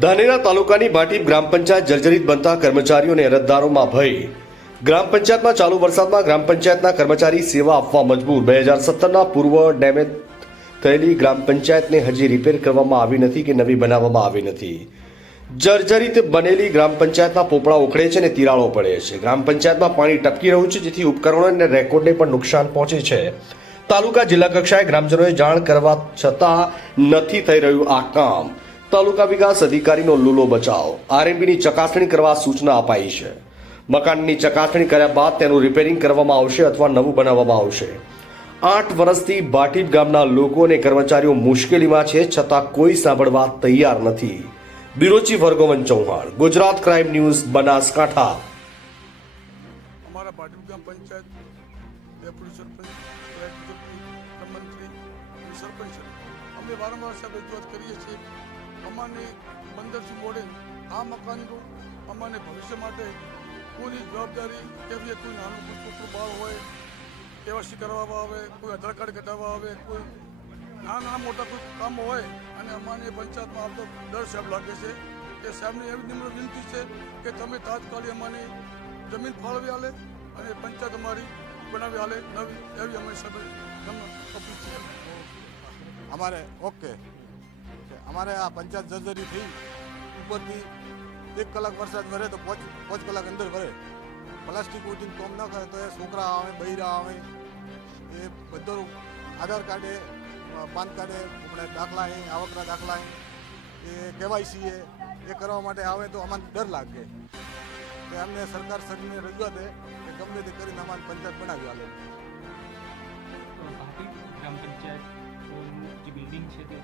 ધાનેરા તાલુકાની ભાટી ગ્રામ પંચાયત જર્જરિત બનતા કર્મચારીઓ અને અરજદારોમાં ભય. ગ્રામ પંચાયતમાં ચાલુ વરસાદમાં ગ્રામ પંચાયતના કર્મચારી સેવા આપવા મજબૂર. બે હજાર સત્તરના પૂર્વ ડેમેજ થયેલી ગ્રામ પંચાયતને હજી રિપેર કરવામાં આવી નથી કે નવી બનાવવામાં આવી નથી. જર્જરિત બનેલી ગ્રામ પંચાયતના પોપડા ઉખડે છે અને તિરાડો પડે છે. ગ્રામ પંચાયતમાં પાણી ટપકી રહ્યું છે, જેથી ઉપકરણો અને રેકોર્ડને પણ નુકસાન પહોંચે છે. તાલુકા જિલ્લા કક્ષાએ ગ્રામજનોએ જાણ કરવા છતાં નથી થઈ રહ્યું આ કામ. તાલુકા વિકાસ અધિકારીનો લૂલો બચાવ. આરએમબીની ચકાસણી કરવા સૂચના અપાઈ છે. મકાનની ચકાસણી કર્યા બાદ તેનું રિપેરિંગ કરવામાં આવશે અથવા નવું બનાવવામાં આવશે. આઠ વર્ષથી ભાટીપ ગામના લોકો અને કર્મચારીઓ મુશ્કેલીમાં છે છતાં કોઈ સાંભળવા તૈયાર નથી. બિરોચી વર્ગોવન ચૌહાણ, ગુજરાત ક્રાઇમ ન્યૂઝ, બનાસકાંઠા. અમારા ભાટીપ ગામ પંચાયત ડેપ્યુટી સરપંચ. અમે વારંવાર સાહેબ રજૂઆત કરીએ છીએ અમારી પંદરથી મોડે આ મકાનનું અમારે ભવિષ્ય માટે કોઈની જવાબદારી કેવી કોઈ નાનું છોકરું બાળ હોય કેવાસી કરાવવા આવે, કોઈ આધાર કાર્ડ કઢાવવા આવે, કોઈ નાના મોટા કોઈ કામ હોય અને અમારી પંચાયતમાં આવતો ડર સાહેબ લાગે છે. કે સાહેબની એવી નિમ્ર વિનંતી છે કે તમે તાત્કાલિક અમારી જમીન ફાળવી આલે અને પંચાયત અમારી બનાવી આલે. નવી એવી અમે સાહેબ તમને અપીલ છે અમારે, ઓકે. અમારે આ પંચાયત જર્જરી થઈ, ઉપરથી એક કલાક વરસાદ વરે તો પાંચ પાંચ કલાક અંદર વરે. પ્લાસ્ટિક ઉઠીને કોમ ન કરે તો એ છોકરા આવે, બૈરા આવે, એ બધો આધાર કાર્ડે પાન કાર્ડે આપણે દાખલા અહીં, આવકના દાખલા અહીં, એ કેવાયસી એ એ કરવા માટે આવે તો અમારે ડર લાગે. કે અમને સરકાર શ્રીને રજૂઆત કે ગમે તે કરીને અમારે પંચાયત બનાવી આલે. ગ્રામ પંચાયત બિલ્ડિંગ છે તે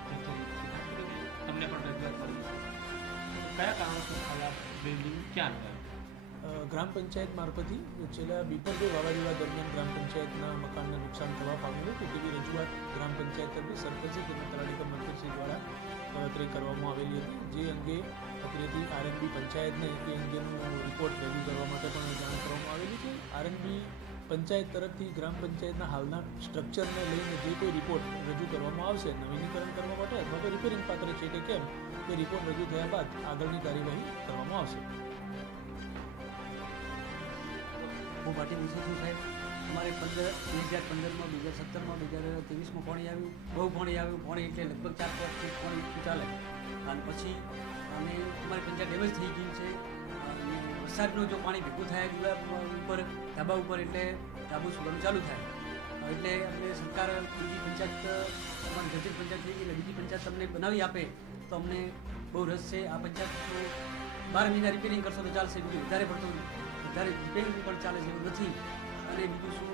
કયા કારણોસર આ બિલ્ડિંગ ક્યાં આવ્યા? ગ્રામ પંચાયત મારફતથી છેલ્લા બીપરભાઈ વાવાઝોડા દરમિયાન ગ્રામ પંચાયતના મકાનને નુકસાન થવા પામ્યું હતું તેવી રજૂઆત ગ્રામ પંચાયત તરફથી સરપંચી તેમજ તલાટીકા મંત્રીશ્રી દ્વારા ગણતરી કરવામાં આવેલી હતી. જે અંગે અત્રેથી આરએનબી પંચાયતને તે અંગેનું રિપોર્ટ રજૂ કરવા માટે પણ જાણ કરવામાં આવેલી છે. આરએનબી પંચાયત તરફથી ગ્રામ પંચાયતના હાલના સ્ટ્રક્ચરને લઈને જે કોઈ રિપોર્ટ રજૂ કરવામાં આવશે, નવીનીકરણ કરવા માટે અથવા તો રિપેરિંગ પાત્ર છે કે કેમ તે રિપોર્ટ રજૂ થયા બાદ આગળની કાર્યવાહી કરવામાં આવશે. હું પાટી વિશે છું સાહેબ. અમારે પંદર, બે હજાર પંદરમાં, બે હજાર સત્તરમાં, બે હજાર ત્રેવીસમાં પાણી આવ્યું. બહુ પાણી આવ્યું. પાણી એટલે લગભગ ચાર પાંચ પાણી ચાલે. અને પછી અને અમારી પંચાયત ડેમેજ થઈ ગયું છે. અને વરસાદનું જો પાણી ભેગું થાય ગુલાબ ઉપર, ધાબા ઉપર એટલે ધાબુ સુવાનું ચાલુ થાય. એટલે અમને સરકાર બીજી પંચાયત, અમારી ગજેટ પંચાયત થઈ ગઈ બીજી પંચાયત તમને બનાવી આપે, તો અમને બહુ રસ છે. આ પંચાયત બાર મહિના રિપેરિંગ કરશો તો ચાલશે, બીજું વધારે પડતું, વધારે રિપેરિંગ પણ ચાલે છે એવું નથી. અને બીજું શું?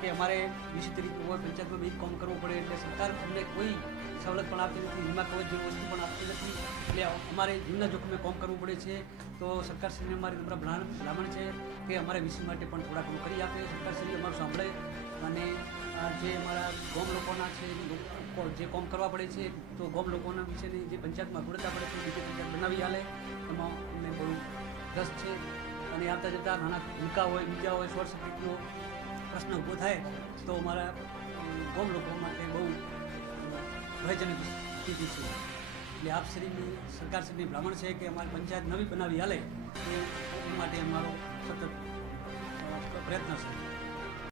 કે અમારે વીસ તરીકે હોય પંચાયતમાં બી કામ કરવું પડે એટલે સરકાર અમને કોઈ સવલત પણ આપતી નથી, વીમા કવચ જેવી વસ્તુ પણ આપતી નથી. એટલે અમારે જીવના જોખમે કામ કરવું પડે છે. તો સરકારશ્રીને અમારી નમ્ર ભલામણ છે કે અમારે વીસી માટે પણ થોડા ઘણું કરી આપે. સરકારશ્રી અમારું સાંભળે અને જે અમારા ગામ લોકોના છે, જે કામ કરવા પડે છે, તો ગામ લોકોના વિશેની જે પંચાયતમાં અગવડતા પડે છે, બીજી પંચાયત બનાવી હાલે એમાં અમને બહુ રસ છે. અને આવતા જતાં નાના ભૂલકા હોય, બીજા હોય શોર્ટ સર્કિટનો પ્રશ્ન ઊભો થાય તો અમારા અમ, ગામ લોકો માટે બહુ ભયજનક સ્થિતિ છે. એટલે આપશ્રીની સરકારશ્રીની ભ્રમણ છે કે અમારી પંચાયત નવી બનાવી હાલે એ માટે અમારો સતત પ્રયત્ન છે.